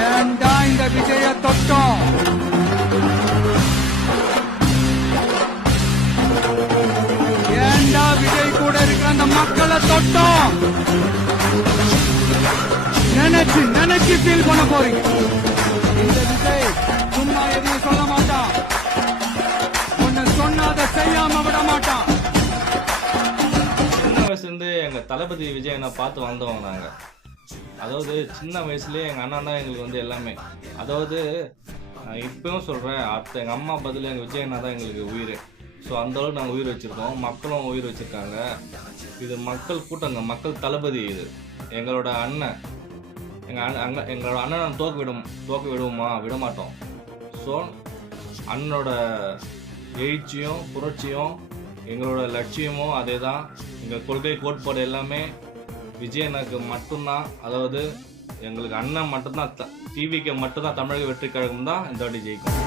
ஏண்டா இந்த விஜய தொட்டோம்? ஏண்டா விஜய் கூட இருக்கிற அந்த மக்களை தொட்டோம்? நினைச்சு ஃபீல் பண்ண போறீங்க. இந்த விஜய் சும்மா எதுவும் சொல்ல மாட்டான். ஒன்னு சொன்னா அதை செய்யாம விட மாட்டான். சின்ன வயசுலேருந்து எங்கள் தளபதி விஜய் நான் பார்த்து வந்தவங்க நாங்கள். அதாவது சின்ன வயசுலேயே எங்கள் அண்ணா தான் எங்களுக்கு வந்து எல்லாமே. அதாவது இப்பயும் சொல்கிறேன், அடுத்த எங்கள் அம்மா பதில் எங்கள் விஜய் அண்ணா தான் எங்களுக்கு உயிர். ஸோ அந்தளவுக்கு நாங்கள் உயிர் வச்சுருக்கோம், மக்களும் உயிர் வச்சுருக்காங்க. இது மக்கள் கூட்டங்க, மக்கள் தளபதி. இது எங்களோட அண்ணன். எங்களோட அண்ணனை தோக்க விடுவோமா? விட மாட்டோம். ஸோ அண்ணனோட எழுச்சியும் புரட்சியும் எங்களோட லட்சியமும் அதே தான். எங்கள் கொள்கை கோட்பாடு எல்லாமே விஜய் அண்ணாக்கு மட்டும்தான். அதாவது எங்களுக்கு அண்ணன் மட்டும்தான், டிவிக்கு மட்டும்தான் தமிழக வெற்றி கழகம் தான் இந்த வாட்டி ஜெயிக்கும்.